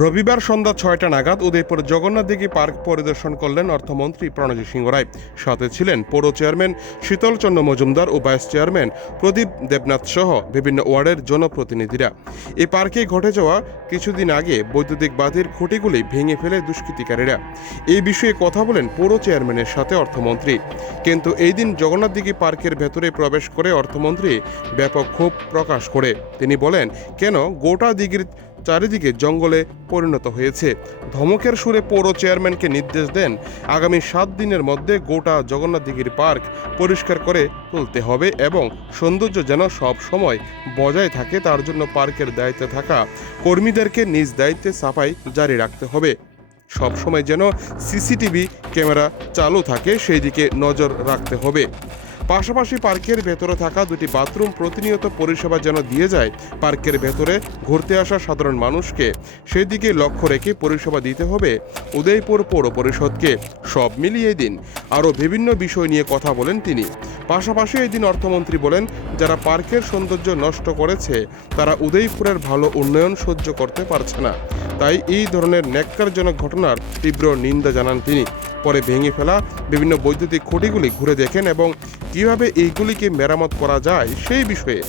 রবিবার সন্ধ্যা ছয়টা নাগাদ উদয়পুর জগন্নাথ দিঘি পার্ক পরিদর্শন করলেন অর্থমন্ত্রী প্রণজিৎ সিংহ রায়। সাথে ছিলেন পৌর চেয়ারম্যান শীতলচন্দ্র মজুমদার ও ভাইস চেয়ারম্যান প্রদীপ দেবনাথ সহ বিভিন্ন ওয়ার্ডের জনপ্রতিনিধিরা। এই পার্কে ঘটে যাওয়া কিছুদিন আগে বৈদ্যুতিক বাতির খুঁটিগুলি ভেঙে ফেলে দুষ্কৃতিকারীরা। এই বিষয়ে কথা বলেন পৌর চেয়ারম্যানের সাথে অর্থমন্ত্রী। কিন্তু এই দিন জগন্নাথ দিঘি পার্কের ভেতরে প্রবেশ করে অর্থমন্ত্রী ব্যাপক ক্ষোভ প্রকাশ করে। তিনি বলেন, কেন? গোটা দিঘির চারিদিকে জঙ্গলে পরিণত হয়েছে। ধমকের সুরে পৌর চেয়ারম্যানকে নির্দেশ দেন, আগামী সাত দিনের মধ্যে গোটা জগন্নাথ দিঘির পার্ক পরিষ্কার করে তুলতে হবে এবং সৌন্দর্য যেন সব সময় বজায় থাকে, তার জন্য পার্কের দায়িত্বে থাকা কর্মীদেরকে নিজ দায়িত্বে সাফাই জারি রাখতে হবে। সব সময় যেন সিসিটিভি ক্যামেরা চালু থাকে, সেই দিকে নজর রাখতে হবে। পাশাপাশি পার্কের ভেতরে থাকা দুটি বাথরুম প্রতিনিয়ত পরিষেবা যেন দিয়ে যায়, পার্কের ভেতরে ঘুরতে আসা সাধারণ মানুষকে। সেই দিকে লক্ষ্য রেখে পরিষেবা দিতে হবে উদয়পুর পৌর পরিষদকে। সব মিলিয়ে দিন আরও বিভিন্ন বিষয় নিয়ে কথা বলেন তিনি। পাশাপাশি এই দিন অর্থমন্ত্রী বলেন, যারা পার্কের সৌন্দর্য নষ্ট করেছে, তারা উদয়পুরের ভালো উন্নয়ন সহ্য করতে পারছে না। তাই এই ধরনের ন্যাক্কারজনক ঘটনার তীব্র নিন্দা জানান তিনি। পরে ভেঙে ফেলা বিভিন্ন বৈদ্যুতিক খুঁটিগুলি ঘুরে দেখেন এবং কীভাবে এইগুলিকে মেরামত করা যায় সেই বিষয়ে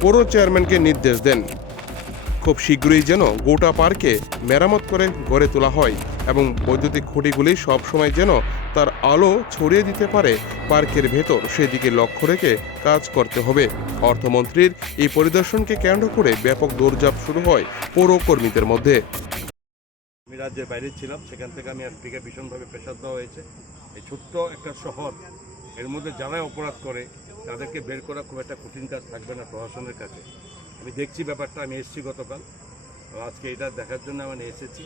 পৌর চেয়ারম্যানকে নির্দেশ দেন। খুব শীঘ্রই যেন গোটা পার্কে মেরামত করে গড়ে তোলা হয় এবং বৈদ্যুতিক খুঁটিগুলি সবসময় যেন তার আলো ছড়িয়ে দিতে পারে পার্কের ভেতর, সেদিকে লক্ষ্য রেখে কাজ করতে হবে। অর্থমন্ত্রীর এই পরিদর্শনকে কেন্দ্র করে ব্যাপক দৌড়ঝাঁপ শুরু হয় পৌর কর্মীদের মধ্যে। আমি রাজ্যের বাইরে ছিলাম, সেখান থেকে আমি আজকে ভীষণভাবে প্রেশার দেওয়া হয়েছে। এই ছোট্ট একটা শহর এর মধ্যে যারা অপরাধ করে, তাদেরকে বের করা খুব একটা কঠিন কাজ থাকবে না প্রশাসনের কাছে। আমি দেখছি ব্যাপারটা, আমি এসেছি গতকাল। আজকে এটা দেখার জন্য আমি এসেছি।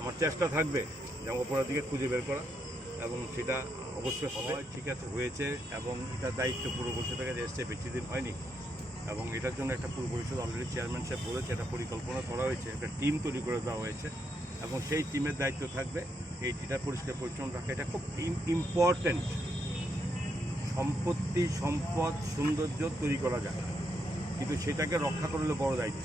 আমার চেষ্টা থাকবে যে অপরাধীকে খুঁজে বের করা, এবং সেটা অবশ্যই হবে। ঠিক আছে, হয়েছে, এবং এটার দায়িত্ব পুরো পরিষদের কাছে এসছে, বেশি দিন হয়নি। এবং এটার জন্য একটা পুরো পরিষদ অলরেডি চেয়ারম্যান সাহেব বলেছে, একটা পরিকল্পনা করা হয়েছে, একটা টিম তৈরি করে দেওয়া হয়েছে। এবং সেই টিমের দায়িত্ব থাকবে। এই টিটা পরিষ্কার পরিচ্ছন্ন রাখা, এটা খুব ইম্পর্ট্যান্ট সম্পত্তি সম্পদ সৌন্দর্য তৈরি করা যায়। কিন্তু সেটাকে রক্ষা করলে বড় দায়িত্ব।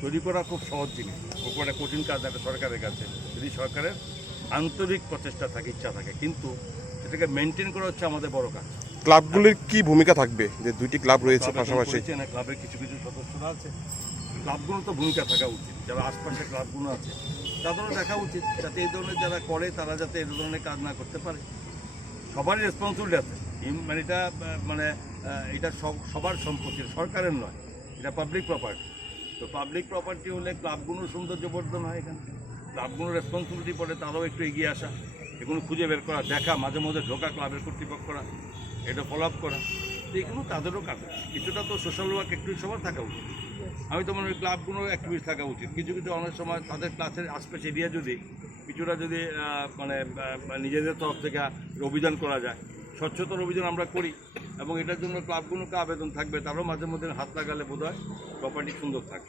তৈরি করা খুব সহজ জিনিস। খুব একটা কঠিন কাজ একটা সরকারের কাছে। যদি সরকারের আন্তরিক প্রচেষ্টা থাকে ইচ্ছা থাকে কিন্তু সেটাকে মেনটেন করা হচ্ছে আমাদের বড় কাজ। ক্লাবগুলির কি ভূমিকা থাকবে? যে দুইটি ক্লাব রয়েছে পাশাপাশি। না, ক্লাবের কিছু কিছু সদস্যরা আছে। ক্লাবগুলো তো ভূমিকা থাকা উচিত। যারা আশপাশে ক্লাবগুলো আছে তাদেরও দেখা উচিত। যাতে এই ধরনের যারা করে তারা যাতে এই ধরনের কাজ না করতে পারে। সবারই রেসপন্সিবিলিটি আছে। মানে এটা মানে এটা সব- সবার সম্পত্তি, সরকারের নয়, এটা পাবলিক প্রপার্টি তো পাবলিক প্রপার্টি হলে ক্লাবগুলোর সৌন্দর্য বর্ধন হয় এখানে। ক্লাবগুলোর রেসপন্সিবিলিটি পড়ে, তারাও একটু এগিয়ে আসা। এগুলো খুঁজে বের করা, দেখা, মাঝে মধ্যে ঢোকা ক্লাবের কর্তৃপক্ষরা এটা ফলো আপ করা। তো এগুলো তাদেরও কাজ কিছুটা তো সোশ্যাল ওয়ার্ক একটু সবার থাকা উচিত। আমি তো মনে করি ক্লাবগুলোর অ্যাক্টিভিটি থাকা উচিত। কিছু কিছু অনেক সময় তাদের ক্লাসের আশপাশ এরিয়া যদি কিছুটা যদি মানে নিজেদের তরফ থেকে অভিযান করা যায়, স্বচ্ছতার অভিযান আমরা করি এবং এটার জন্য ক্লাবগুলোকে আবেদন থাকবে তারও মাঝে মধ্যে হাত লাগালে বোধ হয় প্রপার্টি সুন্দর থাকবে।